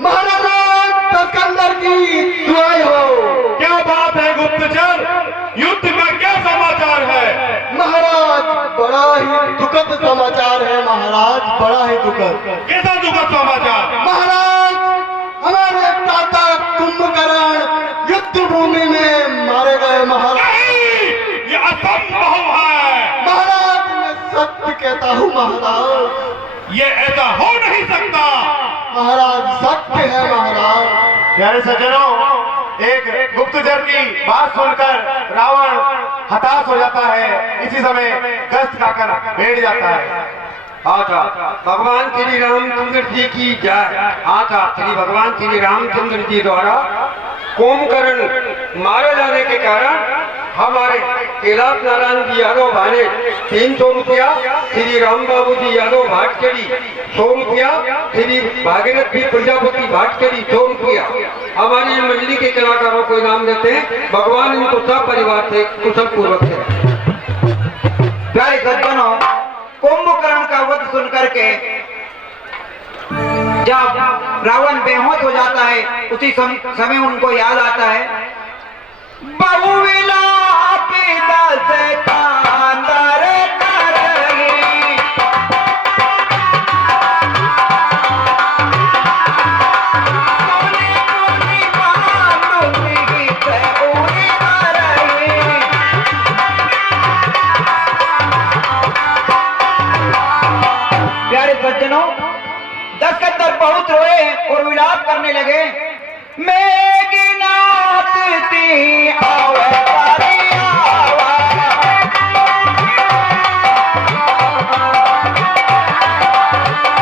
महाराज सिकंदर की दुआएं हो। क्या बात है गुप्तचर, युद्ध का क्या समाचार है? महाराज बड़ा ही दुखद समाचार है महाराज, बड़ा ही दुखद। कैसा दुखद समाचार? महाराज हमारे दादा कुंभकर्ण युद्ध भूमि में मारे गए महाराज। नहीं, ये असंभव है। महाराज मैं सत्य कहता हूँ महाराज, ये ऐसा हो नहीं सकता। महाराज सत्य है महाराज। प्यारे सज्जनों, एक गुप्तचर की बात सुनकर रावण हताश हो जाता है। इसी समय गश्त खाकर बैठ जाता है। आजा भगवान श्री रामचंद्र जी की जय। आजा श्री भगवान श्री रामचंद्र जी द्वारा कुंभकर्ण मारे जाने के कारण हमारे कैलाश नारायण जी यादव भाई ने 300 रुपया, श्री राम बाबू जी यादव भाटचरी 100 रुपया, श्री भागीरथ जी प्रजापति भाटचरी 100 रुपया हमारी मंडली के कलाकारों को इनाम देते हैं। भगवान इनको सब परिवार से कुशल पूर्वक से। प्यारे सज्जनों, कुंभकर्ण का वध सुनकर के जब रावण बेहोश हो जाता है, उसी समय उनको याद आता है बहुविला सिकंदर बहुत रोए और विलाप करने लगे। मेघनाथ ती आवे तारी आवा,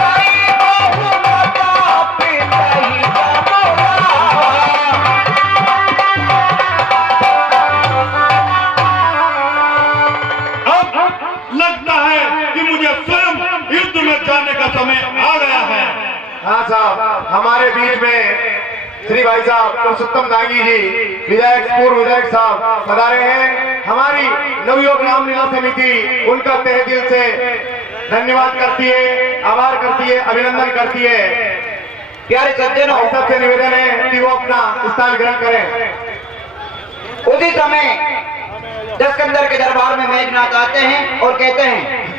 आई बहुमता पितही जमोलावा। अब लगता है कि मुझे स्वयं युद्ध में जाने का समय आ गया है। हाँ साहब, हमारे बीच में श्री भाई साहब पुरुषोत्तम दागी जी विधायक, पूर्व विधायक साहब पधारे हैं। हमारी नवयुवक रामलीला समिति उनका तहे दिल से धन्यवाद करती है, आभार करती है, अभिनंदन करती है। प्यारे सज्जनों, सबसे निवेदन है कि वो अपना स्थान ग्रहण करें। उसी समय सिकंदर के दरबार में मेघनाथ आते हैं और कहते हैं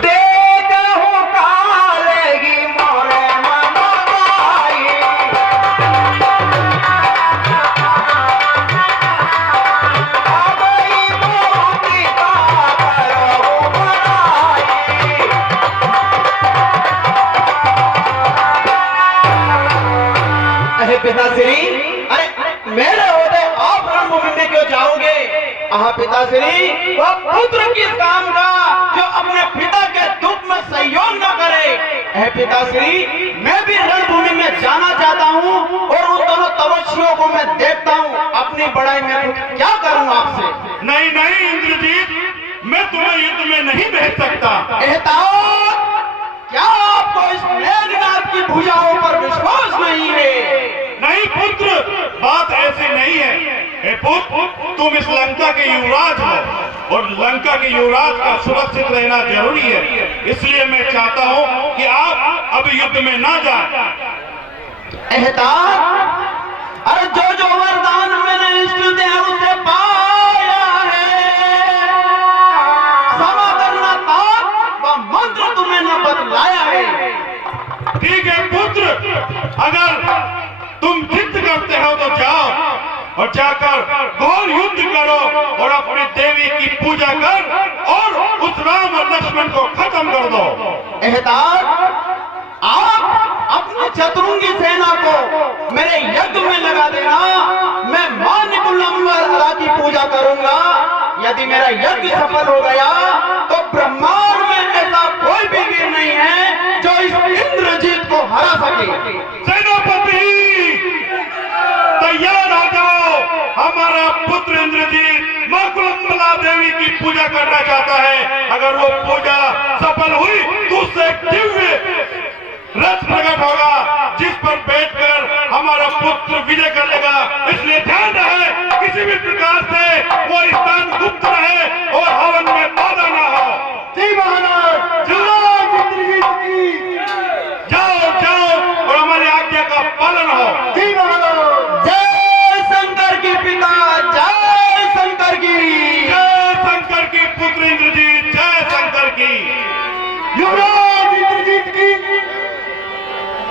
देखो कालेगी मोरे मनोदाई, अबई मोती का करो बनाई। अरे पिताश्री, अरे मेरे होते आप रणभूमि में क्यों जाओगे? पिताश्री, वह पुत्र किस काम का जो अपने पिता के दुख में सहयोग न करे। पिताश्री, मैं भी रणभूमि में जाना चाहता हूँ और उन दोनों तपस्वियों को मैं देखता हूँ। अपनी बड़ाई में क्या करूँ आपसे? नहीं नहीं इंद्रजीत, मैं तुम्हें युद्ध में नहीं भेज सकता। क्या आपको इस मेघनाथ की भुजाओं पर विश्वास नहीं है? नहीं पुत्र, बात ऐसी नहीं है। हे पुत्र, तुम इस लंका के युवराज हो और लंका के युवराज का सुरक्षित रहना जरूरी है। इसलिए मैं चाहता हूँ कि आप अब युद्ध में ना जाएं। अरे जो वरदान मैंने इष्ट देव से पाया है, क्षमा करना था, वह मंत्र तुम्हें न बतलाया है। ठीक है पुत्र, अगर तुम जिद करते हो तो जाओ और जाकर घोर युद्ध करो और अपनी देवी की पूजा कर और उस राम और लक्ष्मण को खत्म कर दो। आप अपनी चतुरंगी सेना को मेरे यज्ञ में लगा देना, मैं मानिकुलम्बर की पूजा करूंगा। यदि मेरा यज्ञ सफल हो गया तो ब्रह्मांड में ऐसा कोई भी वीर नहीं है जो इस इंद्रजीत को हरा सके। सेनापति तैयार हो जाओ, हमारा पुत्र इंद्रजीत मां कुलम्बला देवी की पूजा करना चाहता है। अगर वो पूजा सफल हुई तो उससे दिव्य रथ प्रकट होगा जिस पर बैठकर हमारा पुत्र विजय कर लेगा। इसलिए ध्यान रहे, किसी भी प्रकार से वो स्थान गुप्त रहे और हवन में बाधा ना हो। जी महाराज, जाओ जाओ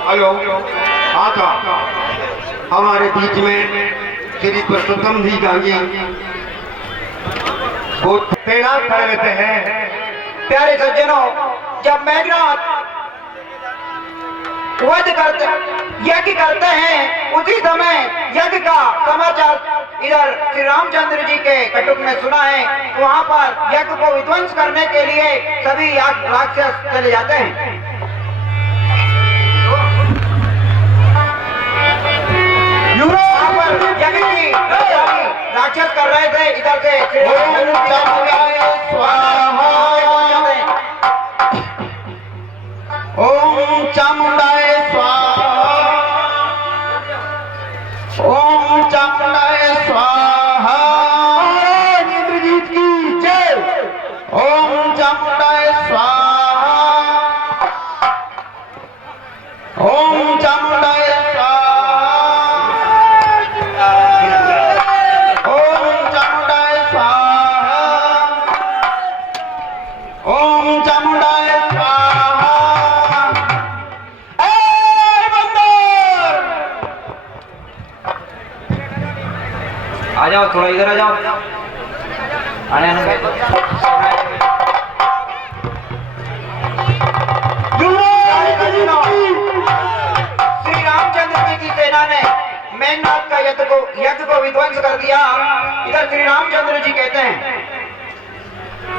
हेलो आता हमारे बीच में श्री पुरुषोत्तम जी गांगी वो तैनात कर लेते हैं। प्यारे सज्जनों, जब मेघनाथ वध करते यज्ञ करते हैं, उसी समय यज्ञ का समाचार इधर श्री रामचंद्र जी के कटुक में सुना है। वहाँ पर यज्ञ को विध्वंस करने के लिए सभी राक्षस चले जाते हैं। वहाँ पर यज्ञ की राक्षस कर रहे थे, इधर से श्री रामचंद्र जी ओम चामुंडाय स्वाहा, ओम चामुंडाय स्वाहा, इंद्रजीत की जय। ओम चामुंडाय स्वाहा, ओम चामुंडाय स्वाहा, ओम चामुंडाय स्वाहा, ओम चामुंडाय स्वाहा। आ जाओ, थोड़ा इधर आ जाओ। श्री रामचंद्र जी की सेना ने मेघनाथ का यज्ञ को विध्वंस कर दिया। इधर श्री रामचंद्र जी कहते हैं,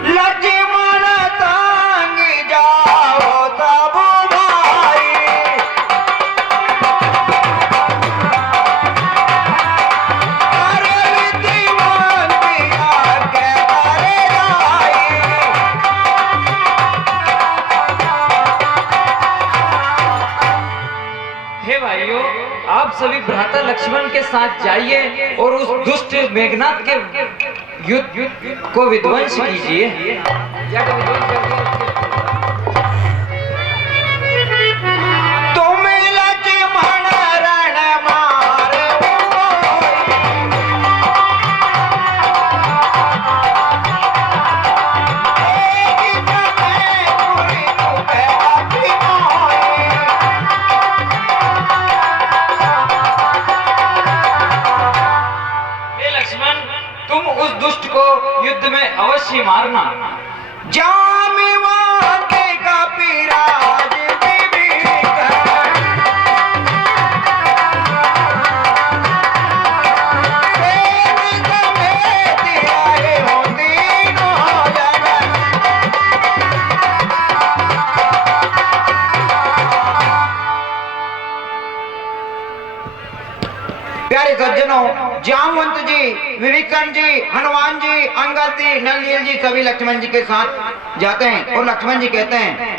लक्ष्मण संग जाओ सब भाई, हे भाइयों, आप सभी भ्राता लक्ष्मण के साथ जाइए और उस दुष्ट मेघनाथ के युद्ध को विध्वंस कीजिए। तुम लक्ष्मण रण मारो, एक समय पूरी तुझे हे लक्ष्मण, तुम उस दुष्ट को युद्ध में अवश्य मारना। जामिवाते का पिराज प्यारे सज्जनों, जामवंत जी, विभीषण जी, हनुमान जी, अंगद जी, नलनील जी सभी लक्ष्मण जी के साथ जाते हैं और लक्ष्मण जी कहते हैं,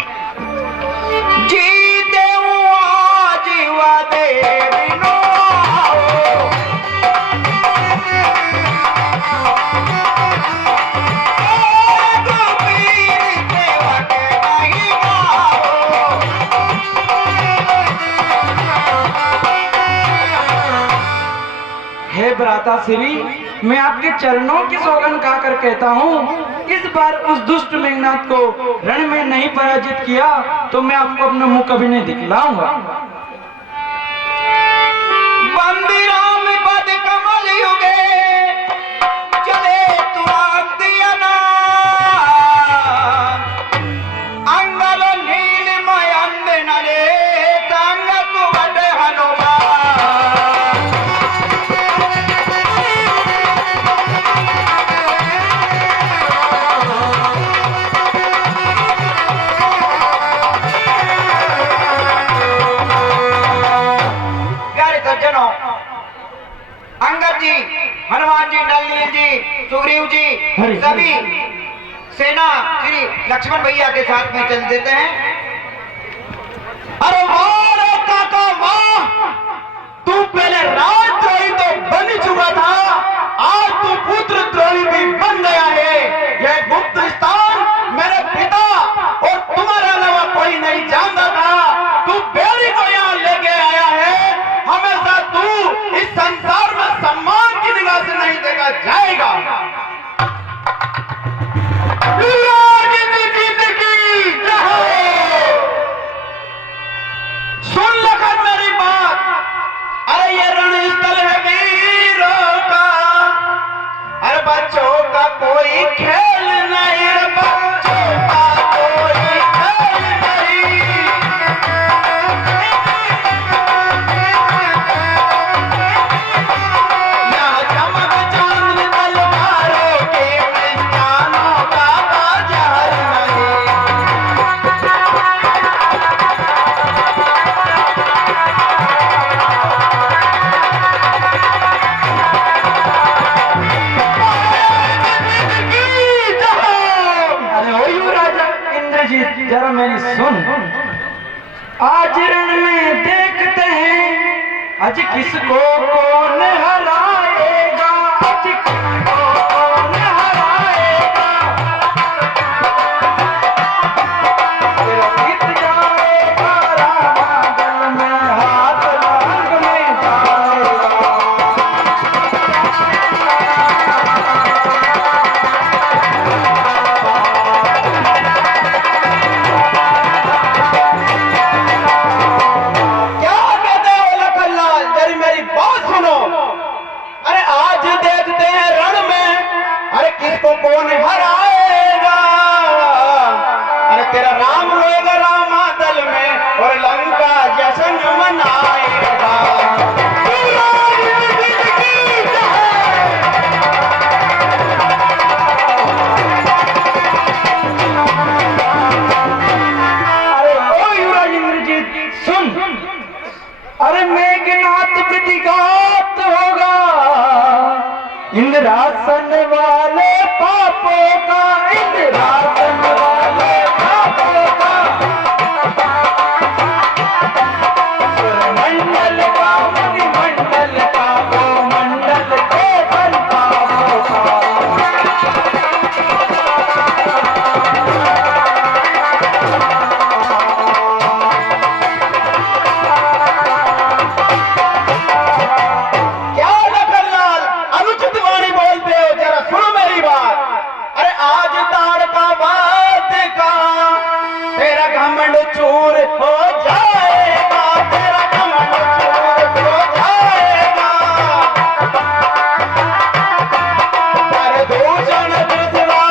जीते हुआ जीवा देवी नो आओ, गोपीर सेवा के नहीं आओ। हे भ्राता श्री, मैं आपके चरणों की सौगंध खाकर कहता हूँ, इस बार उस दुष्ट मेघनाथ को रण में नहीं पराजित किया तो मैं आपको अपना मुंह कभी नहीं दिखलाऊंगा। बंदीराम पद कमल युगे चले तुराग दिया ना, अंगल नीलमय अंद नले संग कुवट हनुमान। अंगद जी, हनुमान जी, नलनील जी, सुग्रीव जी सभी सेना श्री लक्ष्मण भैया के साथ में चल देते हैं। अरे वाह रे काका वाह, तू पहले राजद्रोही तो बन चुका था, आज तू पुत्र द्रोही भी बन गया है। यह गुप्त स्थान मेरे पिता और तुम्हारे अलावा कोई नहीं जानता था। तू बेड़ी को यहाँ लेके आया है, हमेशा तू इस संसार में सम्मान की निगाह से नहीं देखा जाएगा। सुन लगा कोई खेल नहीं रे बच्चों का कोई खेल नहीं। यहाँ चमक चांद तलवारों की क्रिश्चियनों का बाजार नहीं। अरे ओ युवराज इंद्रजीत, जरा मेरी सुन। आज रण में देखते हैं आज किसको कौन हराएगा, आज किसको कौन हराएगा। तेरा बीत जाएगा रामागल में, हाथ रंग में जाएगा। क्या कहते हो लखनलाल, जरी मेरी बात सुनो। अरे आज देखते हैं रण में, अरे किसको कौन हराएगा। अरे तेरा राम रोएगा रामादल में और लंका जश्न मनाएगा। अरे ओ युवराज इंद्रजीत सुन। अरे मेघनाथ प्रतिघात होगा इंद्रासन वाले पापों का, इंद्रासन वाले पापों का। मंडल का मणिमंडल का, वो मंडल के संतापों का। क्या लखनलाल अनुचित वाणी बोलते हो, जरा सुनो मेरी बात। अरे आज ताड़ का बात का तेरा घमंड चूर हो जाएगा, तेरा घमंड चूर हो जाएगा। अरे दूषण दूसरा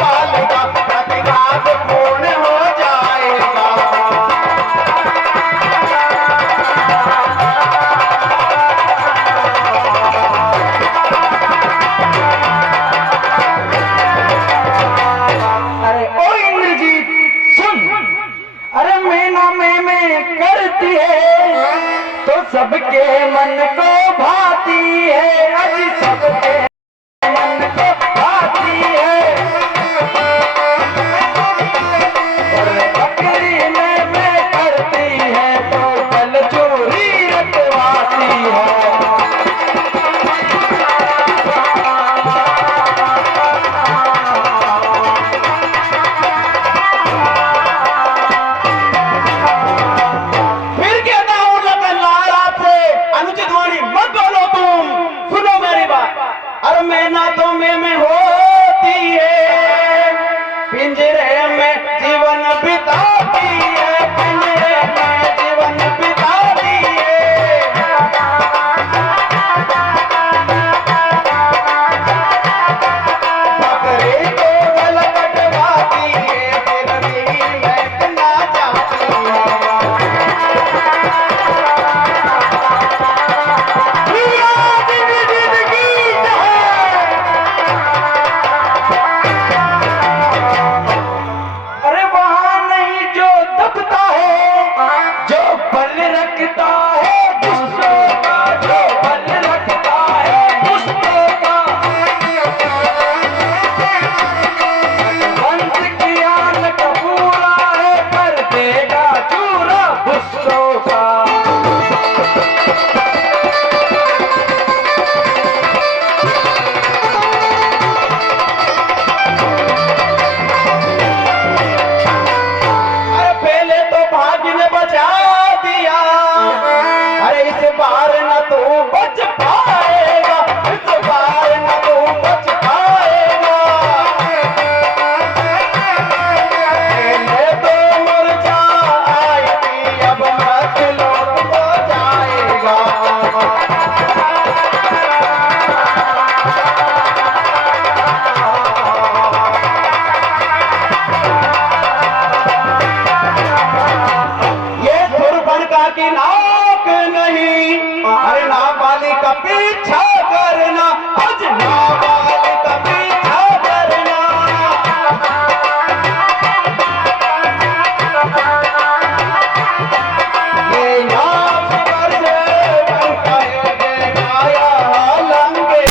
पाल का प्रतिघात पूर्ण हो जाएगा। अरे ओ इंद्रजीत सुन। अरे मैना में करती है तो सबके मन को भाती है, अजी सबके मन को भाती है। और बकरी में करती है तो कल चोरी रखवाती है। फिर कहता हूँ लखनलाल आपसे अनुचित वाणी मत बोलो तुम। सुनो मेरी बात। अरे मैना तो में होती है, पिंजरे में जीवन बिताती है, पिंजरे में जीवन बिताती है। बकरी को गल कटवाती है, फिर भी बैठना चाहती है। अरे वहाँ नहीं जो दबता है, जो बल रखता है दुष्टों का, जो बल रखता है दुष्टों का। वंश की आन का पूरा है, कर देगा चूरा दुष्टों का। अरे पहले तो भाग्य ने बचा दिया, अरे इस बार न तू बच पाएगा, इस बार न तू बच पाएगा। पहले तो मुरझा आई थी, अब मत लौट तो जाएगा। वाली नाक नहीं, अरे नाक वाली का पीछा करना, आज नाक वाली का पीछा करना। ये नाक पर से बनता है देखाया लंगे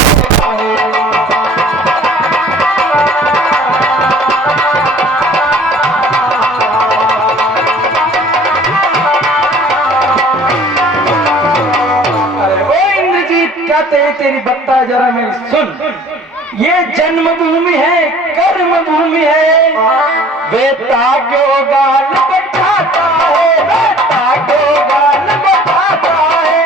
तेरी बत्ता जरा मेरी सुन। ये जन्मभूमि है, कर्म भूमि है, बेटा क्यों गाल बजाता है, बेटा क्यों गाल बजाता है।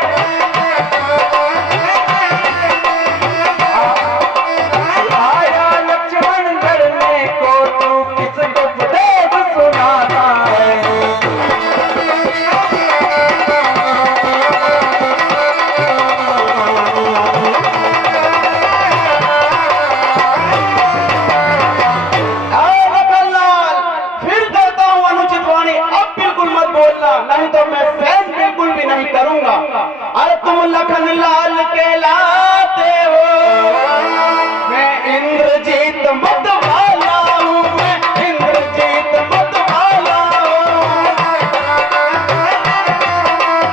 आया लक्ष्मण लड़ने को तू किसको उपदेश सुनाता है। नहीं तो मैं सहन बिल्कुल भी नहीं करूंगा। अरे तुम लखन लाल कहलाते हो, मैं इंद्रजीत मत वाला हूँ, मैं इंद्रजीत मत वाला हूँ।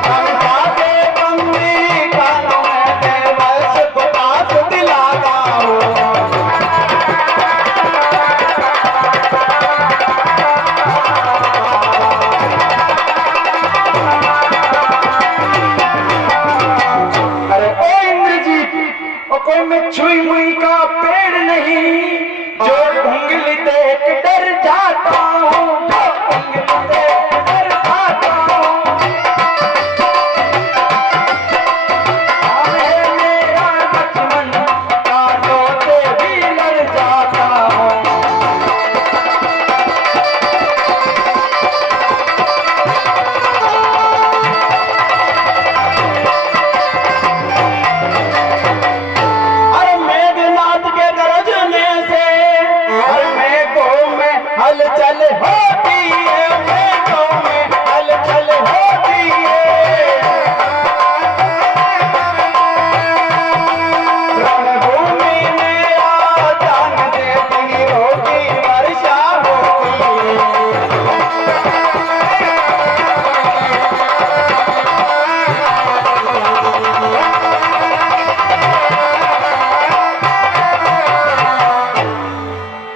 गंगा के बंदी कानों में देवश को पास दिलाता हूँ। कोई मैं छुई मुई का पेड़ नहीं, जो उंगली देख डर जाता हूँ, जो उंगली देख डर जाता हूँ। मेरा लक्ष्मण कांटों से भी लड़ जाता हूँ। हलचल होती है मेघों में, हलचल होती है। रणभूमि में आजान से तीरों की वर्षा होती है।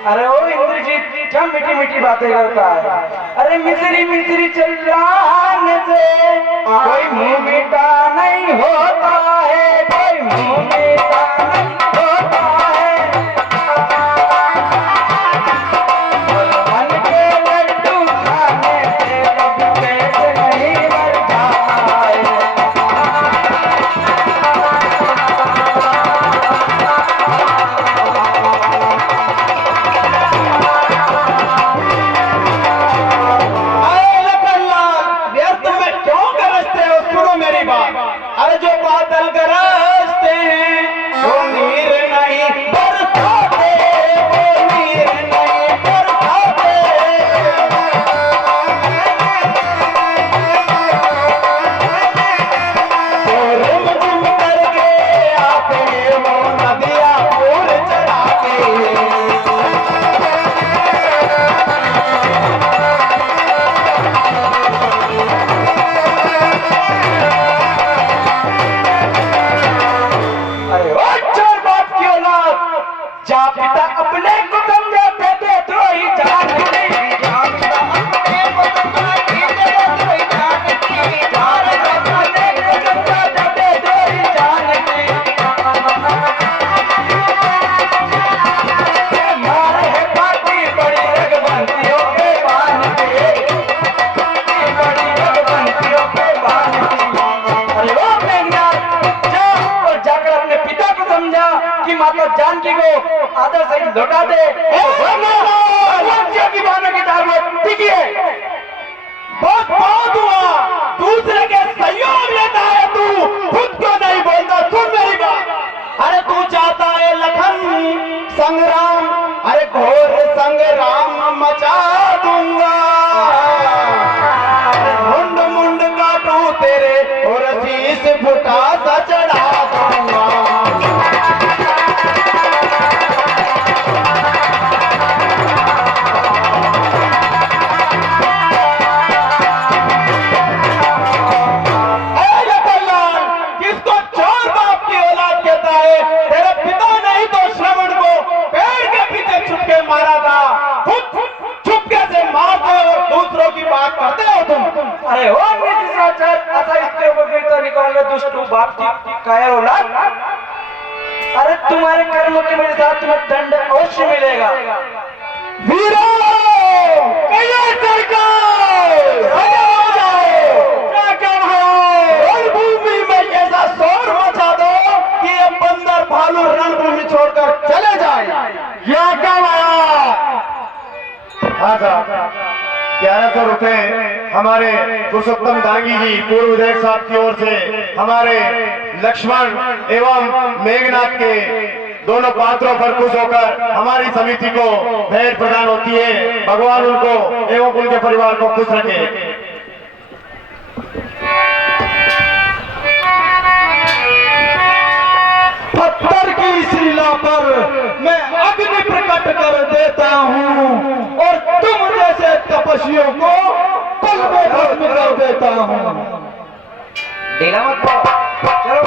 अरे ओ इंद्रजीत क्या मीठी मीठी बातें करता है। अरे मिस्री मिस्री चिल्लाने से कोई मुंह मीठा नहीं होता है, कोई मुंह मीठा नहीं होता है। मन के लड्डू खाने से कभी पेट नहीं भर जाता है। अरे जो बादल गरजते हैं वो नीर नहीं बरसाते, वो नीर नहीं बरसाते। वो रुम झुम करके आते हैं, वो नदियाँ पूर चढ़ाते हैं। जा पिता अपने को समझाते थे तो ही जान नहीं, जा पिता अपने को समझाते थे तो ही जान नहीं, जान अपने को समझाते थे तो ही जान नहीं। मारे है पार्टी बड़ी रगबंतियों पे बांध के, बड़ी रगबंतियों पे बांध के। अरे ओ मेघनाथ जा और जाकर अपने पिता को समझा कि माता जानकी को आदर से लौटा दे। की बानों की दाल में टिकिए। बहुत हुआ, दूसरे के सहयोग लेता है तू, खुद क्यों नहीं बोलता? सुन मेरी बात। अरे तू चाहता है लखन संग्राम, अरे घोर संग्राम मचा दूंगा। मुंड मुंड काटू तेरे तेरे और शीश फुटा सा चढ़ा दूंगा। किसको चोर बाप की औलाद कहता है? तेरे पिता नहीं तो श्रवण को पेड़ के पीछे छुपके मारा था, खुद छुपके से मारते हो और दूसरों की बात करते हो तुम। अरे हो आता इसके ऊपर तो निकाल लो दुष्ट बाप की कायर औलाद। अरे तुम्हारे कर्म के मेरे साथ तुम्हें दंड अवश्य मिलेगा। वीरों, रणभूमि में ऐसा शोर मचा दो कि ये बंदर भालू रणभूमि छोड़कर चले जाए। क्या हाँ साहब, 1100 रुपए हमारे पुरुषोत्तम दांगी जी पूर्व विधायक साहब की ओर से हमारे लक्ष्मण एवं मेघनाथ के दोनों पात्रों पर खुश होकर हमारी समिति को भेंट प्रदान होती है। भगवान उनको एवं उनके परिवार को खुश रखे। पत्थर की शिला पर मैं अग्नि प्रकट कर देता हूँ और तुम जैसे तपस्वियों को पल में भस्म कर देता हूँ। ढीला मत पड़ो, चलो।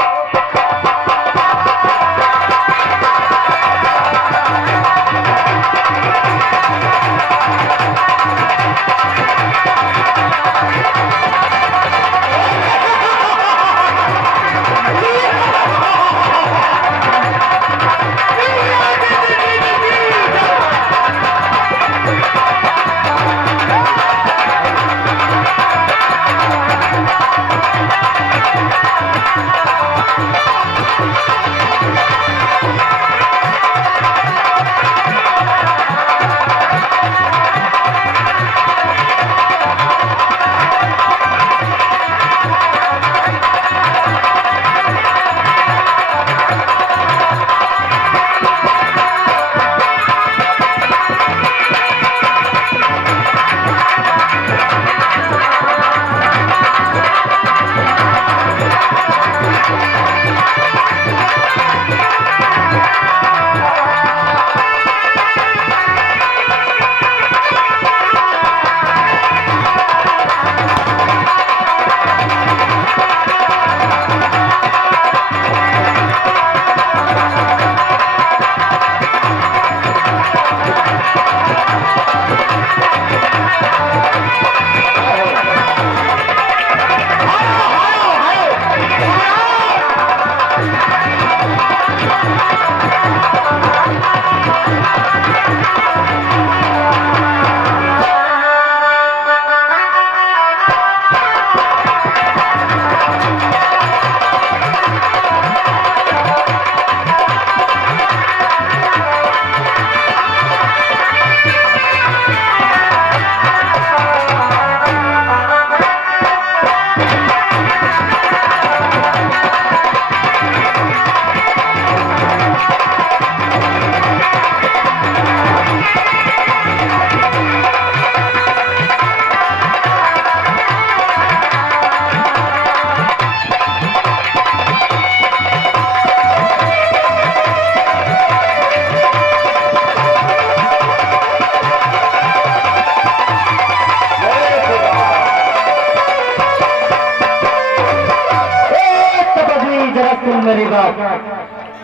मेरी बात।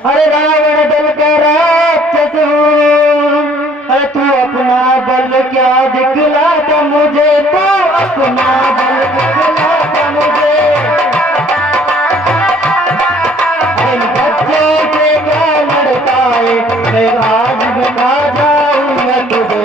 अरे रावण दल का राक्षस हूँ, अरे तू अपना बल क्या दिखलाता मुझे, तू अपना बल दिखलाता मुझे। इन बच्चों से क्या लड़ता है, मैं आज बता जाऊँ मैं तुझे।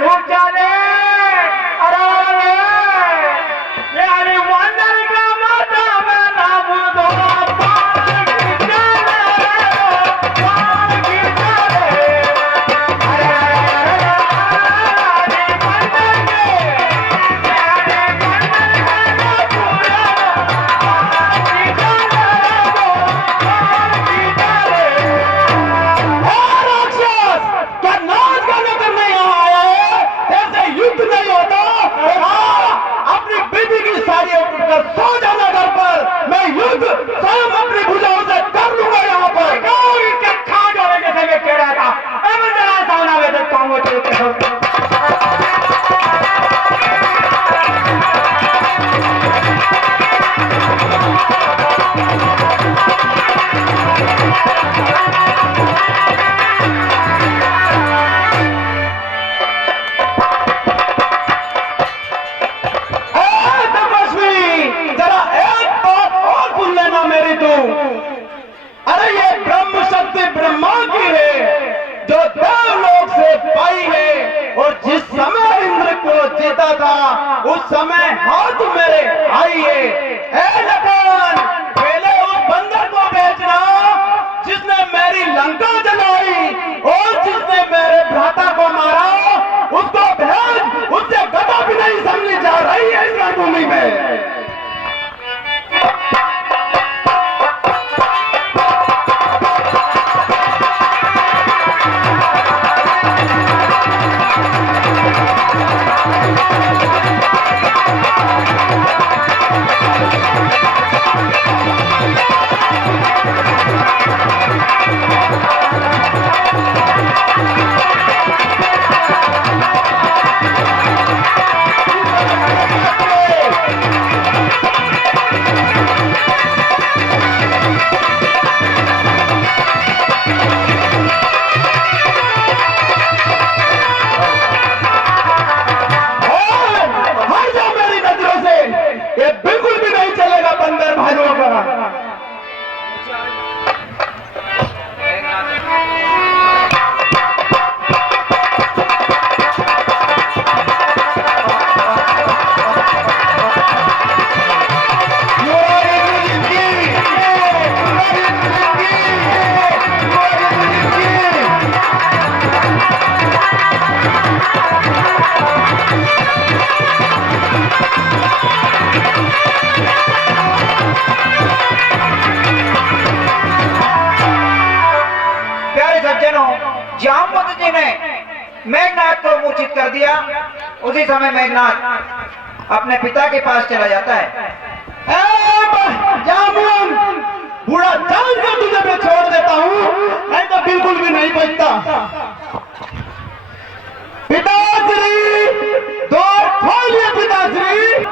ऊंचा ले अरे यानी मंदिर का माता में नाम दो सो जाना घर पर, मैं युद्ध स्वयं अपनी भुजाओं से कर लूंगा यहाँ पर। इसके खा जाने के समय कह रहा था मैं जरा सामना में देखता हूँ। अरे ये ब्रह्म शक्ति ब्रह्मा की है जो देवलोक से पाई है, और जिस समय इंद्र को जीता था उस समय हाथ मेरे आई है। ए लखन, पहले उस बंदर को बेचना जिसने मेरी लंका जलाई और जिसने मेरे भ्राता को मारा, उसको भेज, उससे गदा भी नहीं समझी जा रही है इस रणभूमि में। जामवंत जी ने मेघनाथ को मूर्छित कर दिया। उसी समय मेघनाथ अपने पिता के पास चला जाता है। जामुन, बूढ़ा जानकर तुझे मैं छोड़ देता हूँ, नहीं तो बिल्कुल भी नहीं बचता। पिताश्री, द्वार खोलिए पिताश्री।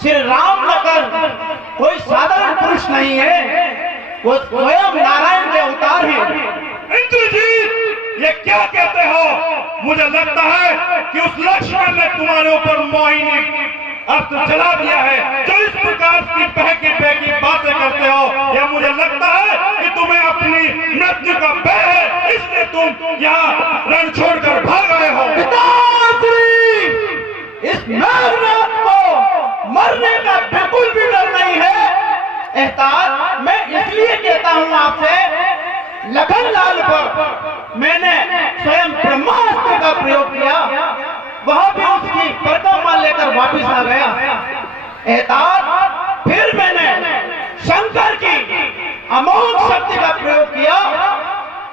श्री राम लखन कोई साधारण पुरुष नहीं है, वो स्वयं नारायण के अवतार हैं। इंद्रजीत, ये क्या कहते हो? मुझे लगता है कि उस लक्ष्मण ने तुम्हारे ऊपर मोहिनी अस्त्र चला दिया है। जो इस प्रकार की बहकी बातें करते हो, यह मुझे लगता है कि तुम्हें अपनी मृत्यु का भय है, इसलिए तुम यहाँ रण छोड़कर भाग आए हो। पिताश्री, इस मेघनाथ को मरने का बिल्कुल भी डर नहीं है। एहताज मैं इसलिए कहता हूँ आपसे, लखनलाल पर मैंने स्वयं ब्रह्मास्त्र का प्रयोग किया, वह भी उसकी परिक्रमा लेकर वापिस आ गया। एहताज फिर मैंने शंकर की अमोघ शक्ति का प्रयोग किया,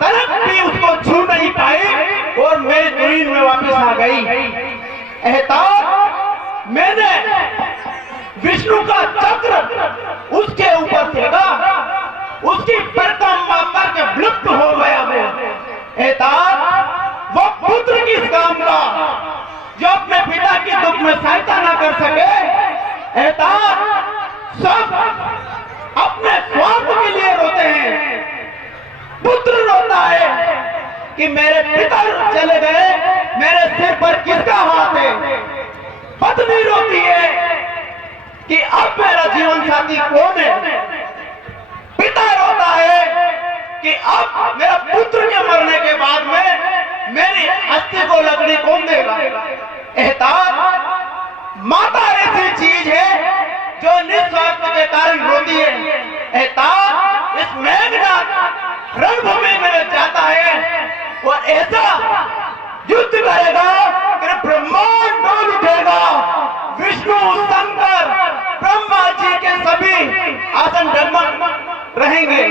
तलक भी उसको छू नहीं पाई और मेरी तुरीन में वापिस आ गई। एहताज मैंने विष्णु का चक्र उसके ऊपर फेंका, उसकी परिक्रमा करके विलुप्त हो गया वो। एहताज वो पुत्र किस काम का जो अपने पिता के दुख में सहायता न कर सके। एहताज सब अपने स्वार्थ के लिए रोते हैं। पुत्र रोता है कि मेरे पिता चले गए, मेरे सिर पर किसका हाथ है। पत्नी रोती है कि अब मेरा जीवन साथी कौन है। पिता रोता है कि अब मेरा पुत्र के मरने के बाद में मेरी हस्ती को लकड़ी कौन देगा? एहतात माता ऐसी चीज है जो निस्वार्थ के कारण रोती है। एहतात इस मेघनाथ रणभूमि में जाता है और ऐसा युद्ध करेगा कि ब्रह्मांड डोल उठेगा। विष्णु शंकर ब्रह्मा जी के सभी आसन डगमग रहेंगे।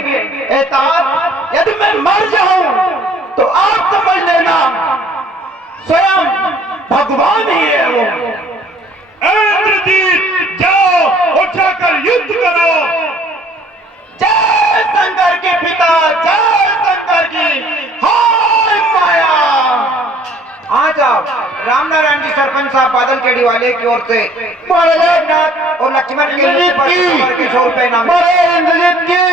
एहतात यदि मैं मर जाऊं तो आप समझ लेना स्वयं भगवान ही है वो। इंद्रजीत जाओ और जाकर युद्ध करो। जय शंकर के पिता, जय शंकर की। हाय माया। हाँ साहब, रामनारायण जी सरपंच साहब बादल केड़ी वाले की ओर से मेघनाथ और लक्ष्मण के लिए 100 रुपए इनाम। इंद्रजीत की